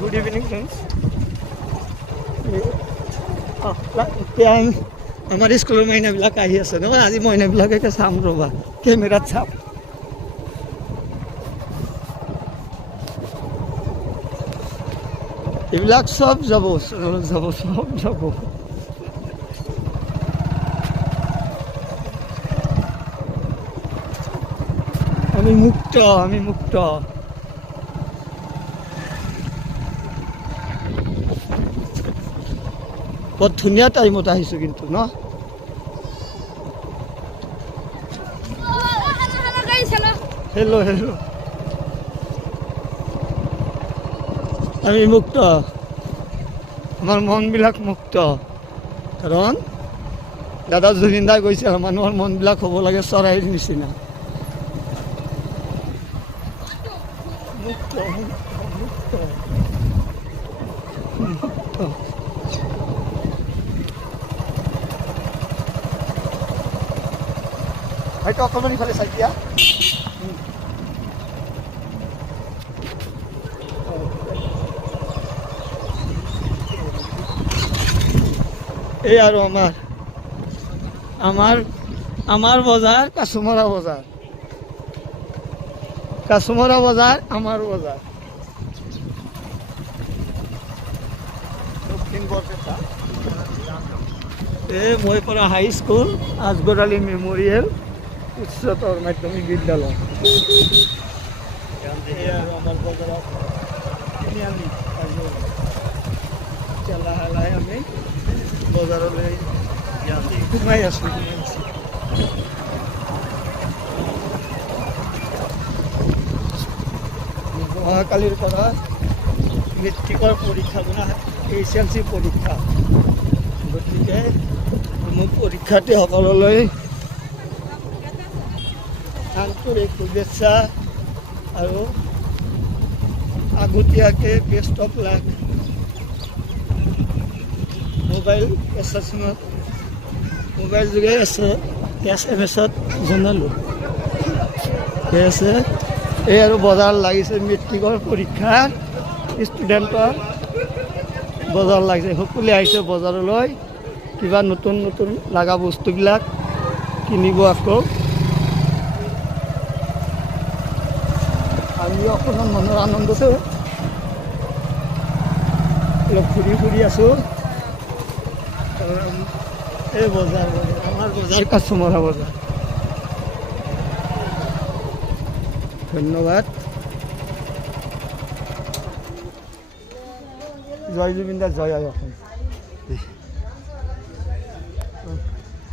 Good evening friends. আমাৰ স্কুলৰ মইনাবিলাক আহি আছে নহয়, আজি মইনাবিলাকে চাম ৰ'বা, কেমেৰাত চাম। এইবিলাক চব যাব, সব যাব। আমি মুক্ত, আমি মুক্ত। বৰ ধুনীয়া টাইমত আহিছোঁ কিন্তু ন? হেল্ল' হেল্ল', আমি মুক্ত, আমাৰ মনবিলাক মুক্ত। কাৰণ দাদা জুবিন দাই কৈছে মানুহৰ মনবিলাক হ'ব লাগে চৰাইৰ নিচিনা। মুক্ত মুক্ত মুক্ত। হয়তো অকণমান ইফালে চাই দিয়া। এই আৰু আমাৰ বজাৰ কাছুমৰা বজাৰ, কাছুমৰা বজাৰ আমাৰ বজাৰ। দক্ষিণ বৰপেটা। এই মই পৰা হাই স্কুল, আজগৰ আলী মেমৰিয়েল উচ্চতৰ মাধ্যমিক বিদ্যালয়। এই আৰু আমাৰ বজাৰত তিনিআলি এতিয়া লাহে লাহে আমি বজাৰলৈ সোমাই আছোঁ। অহাকালিৰ পৰা মেট্ৰিকৰ পৰীক্ষা মানে HSLC পৰীক্ষা, গতিকে মোৰ পৰীক্ষাৰ্থীসকললৈ আন্তৰিক শুভেচ্ছা আৰু আগতীয়াকৈ বেষ্ট অফ লাক। মোবাইল এছএছনত মোবাইল যোগে SMS-ত জনালোঁ। ঠিক আছে, এই আৰু বজাৰ লাগিছে, মেট্ৰিকৰ পৰীক্ষাৰ ষ্টুডেণ্টৰ বজাৰ লাগিছে। সকলোৱে আহিছে বজাৰলৈ কিবা নতুন নতুন লগা বস্তুবিলাক কিনিব। আকৌ আমি অকণমান মনৰ আনন্দতে অলপ ঘূৰি আছোঁ। এই বজাৰ আমাৰ বজাৰ কাছুমৰা বজাৰ। ধন্যবাদ। জয় জুবিন দা, জয় আই অসম।